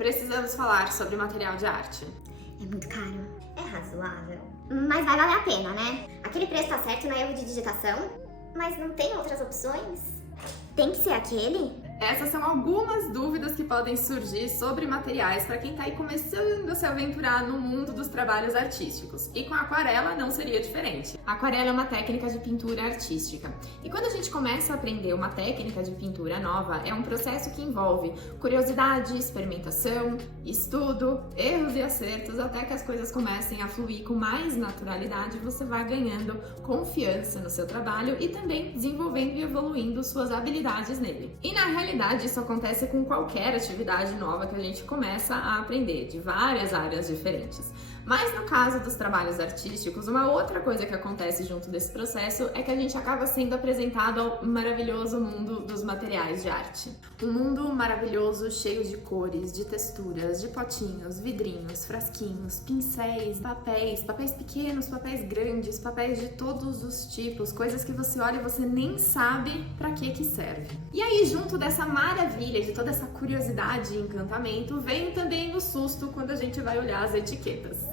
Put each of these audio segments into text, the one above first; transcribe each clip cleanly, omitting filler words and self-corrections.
Precisamos falar sobre material de arte. É muito caro. É razoável. Mas vai valer a pena, né? Aquele preço tá certo no erro de digitação, mas não tem outras opções? Tem que ser aquele? Essas são algumas dúvidas que podem surgir sobre materiais para quem está aí começando a se aventurar no mundo dos trabalhos artísticos. E com a aquarela não seria diferente. A aquarela é uma técnica de pintura artística. E quando a gente começa a aprender uma técnica de pintura nova, é um processo que envolve curiosidade, experimentação, estudo, erros e acertos, até que as coisas comecem a fluir com mais naturalidade e você vai ganhando confiança no seu trabalho e também desenvolvendo e evoluindo suas habilidades nele. E na realidade, isso acontece com qualquer atividade nova que a gente começa a aprender, de várias áreas diferentes. Mas no caso dos trabalhos artísticos, uma outra coisa que acontece junto desse processo é que a gente acaba sendo apresentado ao maravilhoso mundo dos materiais de arte. Um mundo maravilhoso, cheio de cores, de texturas, de potinhos, vidrinhos, frasquinhos, pincéis, papéis pequenos, papéis grandes, papéis de todos os tipos, coisas que você olha e você nem sabe pra que serve. E aí, junto dessa maravilha, de toda essa curiosidade e encantamento, vem também o susto quando a gente vai olhar as etiquetas.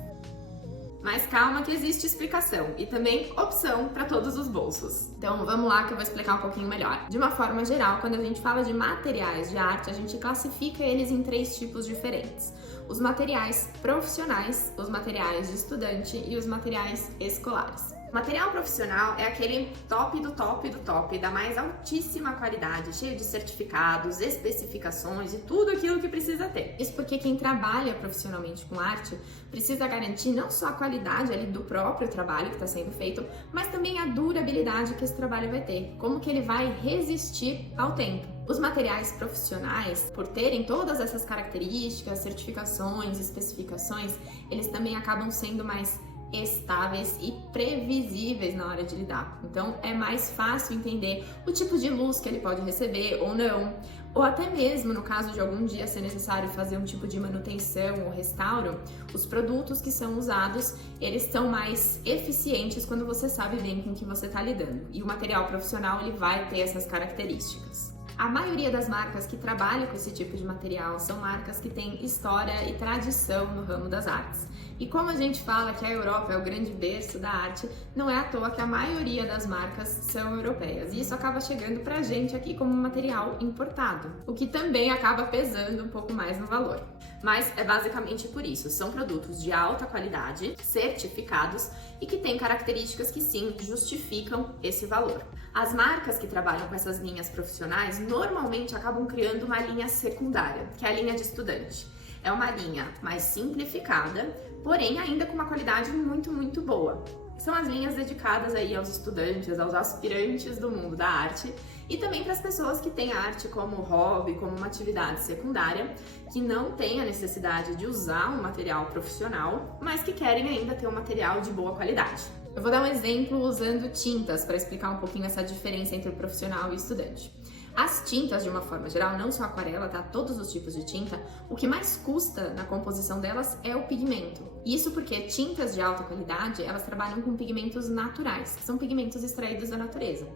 Mas calma que existe explicação e também opção para todos os bolsos. Então vamos lá que eu vou explicar um pouquinho melhor. De uma forma geral, quando a gente fala de materiais de arte, a gente classifica eles em 3 tipos diferentes. Os materiais profissionais, os materiais de estudante e os materiais escolares. Material profissional é aquele top do top do top, da mais altíssima qualidade, cheio de certificados, especificações e tudo aquilo que precisa ter. Isso porque quem trabalha profissionalmente com arte precisa garantir não só a qualidade ali do próprio trabalho que está sendo feito, mas também a durabilidade que esse trabalho vai ter, como que ele vai resistir ao tempo. Os materiais profissionais, por terem todas essas características, certificações, especificações, eles também acabam sendo mais estáveis e previsíveis na hora de lidar. Então é mais fácil entender o tipo de luz que ele pode receber ou não, ou até mesmo no caso de algum dia ser necessário fazer um tipo de manutenção ou restauro, os produtos que são usados, eles são mais eficientes quando você sabe bem com o que você está lidando. E o material profissional ele vai ter essas características. A maioria das marcas que trabalham com esse tipo de material são marcas que têm história e tradição no ramo das artes. E como a gente fala que a Europa é o grande berço da arte, não é à toa que a maioria das marcas são europeias. E isso acaba chegando pra gente aqui como material importado, o que também acaba pesando um pouco mais no valor. Mas é basicamente por isso, são produtos de alta qualidade, certificados e que têm características que sim justificam esse valor. As marcas que trabalham com essas linhas profissionais normalmente acabam criando uma linha secundária, que é a linha de estudante. É uma linha mais simplificada, porém ainda com uma qualidade muito boa. São as linhas dedicadas aí aos estudantes, aos aspirantes do mundo da arte e também para as pessoas que têm a arte como hobby, como uma atividade secundária, que não têm a necessidade de usar um material profissional, mas que querem ainda ter um material de boa qualidade. Eu vou dar um exemplo usando tintas para explicar um pouquinho essa diferença entre o profissional e o estudante. As tintas, de uma forma geral, não só aquarela, tá? Todos os tipos de tinta, o que mais custa na composição delas é o pigmento. Isso porque tintas de alta qualidade, elas trabalham com pigmentos naturais, que são pigmentos extraídos da natureza.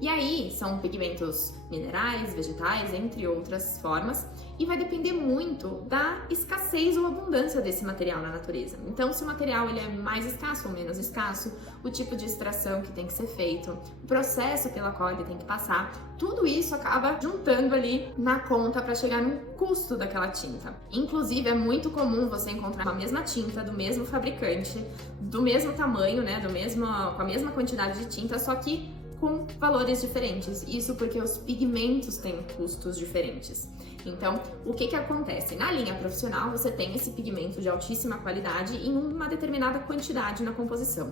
E aí, são pigmentos minerais, vegetais, entre outras formas, e vai depender muito da escassez ou abundância desse material na natureza. Então, se o material ele é mais escasso ou menos escasso, o tipo de extração que tem que ser feito, o processo pela qual ele tem que passar, tudo isso acaba juntando ali na conta para chegar no custo daquela tinta. Inclusive, é muito comum você encontrar a mesma tinta do mesmo fabricante, do mesmo tamanho, né, com a mesma quantidade de tinta, só que com valores diferentes. Isso porque os pigmentos têm custos diferentes. Então, o que acontece? Na linha profissional, você tem esse pigmento de altíssima qualidade em uma determinada quantidade na composição.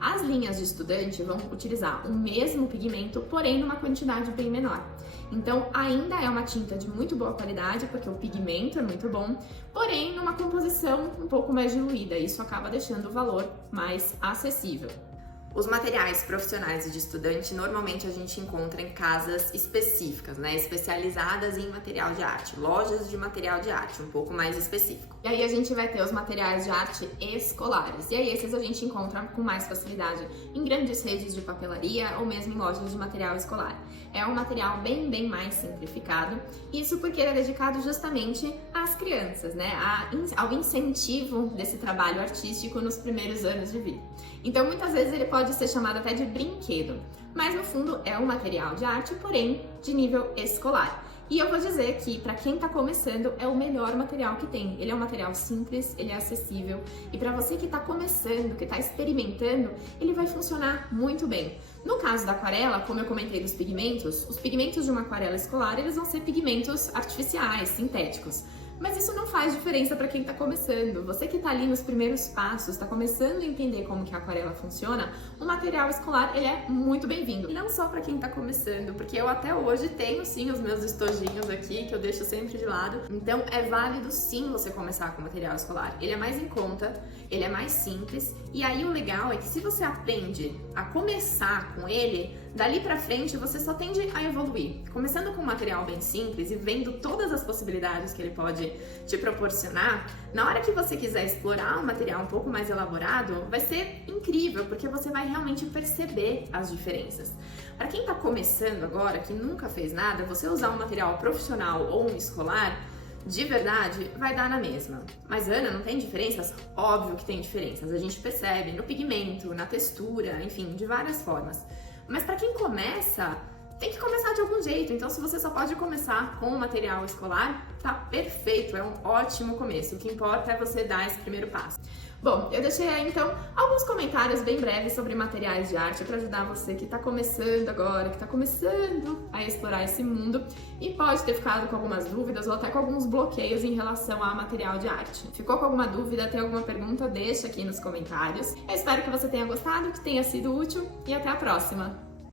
As linhas de estudante vão utilizar o mesmo pigmento, porém numa quantidade bem menor. Então, ainda é uma tinta de muito boa qualidade, porque o pigmento é muito bom, porém numa composição um pouco mais diluída. Isso acaba deixando o valor mais acessível. Os materiais profissionais e de estudante, normalmente a gente encontra em casas específicas, né? Especializadas em material de arte, lojas de material de arte, um pouco mais específico. E aí a gente vai ter os materiais de arte escolares. E aí esses a gente encontra com mais facilidade em grandes redes de papelaria ou mesmo em lojas de material escolar. É um material bem mais simplificado, isso porque ele é dedicado justamente às crianças, né? Ao incentivo desse trabalho artístico nos primeiros anos de vida. Então muitas vezes ele pode ser chamado até de brinquedo, mas no fundo é um material de arte, porém de nível escolar. E eu vou dizer que para quem está começando é o melhor material que tem. Ele é um material simples, ele é acessível e para você que está começando, que está experimentando, ele vai funcionar muito bem. No caso da aquarela, como eu comentei dos pigmentos, os pigmentos de uma aquarela escolar eles vão ser pigmentos artificiais, sintéticos. Mas isso não faz diferença para quem está começando. Você que está ali nos primeiros passos, está começando a entender como que a aquarela funciona, o material escolar ele é muito bem-vindo. E não só para quem está começando, porque eu até hoje tenho sim os meus estojinhos aqui, que eu deixo sempre de lado. Então é válido sim você começar com material escolar. Ele é mais em conta, ele é mais simples. E aí o legal é que se você aprende a começar com ele, dali pra frente você só tende a evoluir. Começando com um material bem simples e vendo todas as possibilidades que ele pode te proporcionar, na hora que você quiser explorar um material um pouco mais elaborado, vai ser incrível, porque você vai realmente perceber as diferenças. Para quem tá começando agora, que nunca fez nada, você usar um material profissional ou um escolar, de verdade, vai dar na mesma. Mas Ana, não tem diferenças? Óbvio que tem diferenças. A gente percebe no pigmento, na textura, enfim, de várias formas. Mas para quem começa, tem que começar de algum jeito. Então, se você só pode começar com o material escolar, tá perfeito, é um ótimo começo. O que importa é você dar esse primeiro passo. Bom, eu deixei aí então alguns comentários bem breves sobre materiais de arte para ajudar você que está começando agora, que está começando a explorar esse mundo e pode ter ficado com algumas dúvidas ou até com alguns bloqueios em relação a material de arte. Ficou com alguma dúvida, tem alguma pergunta? Deixa aqui nos comentários. Eu espero que você tenha gostado, que tenha sido útil e até a próxima!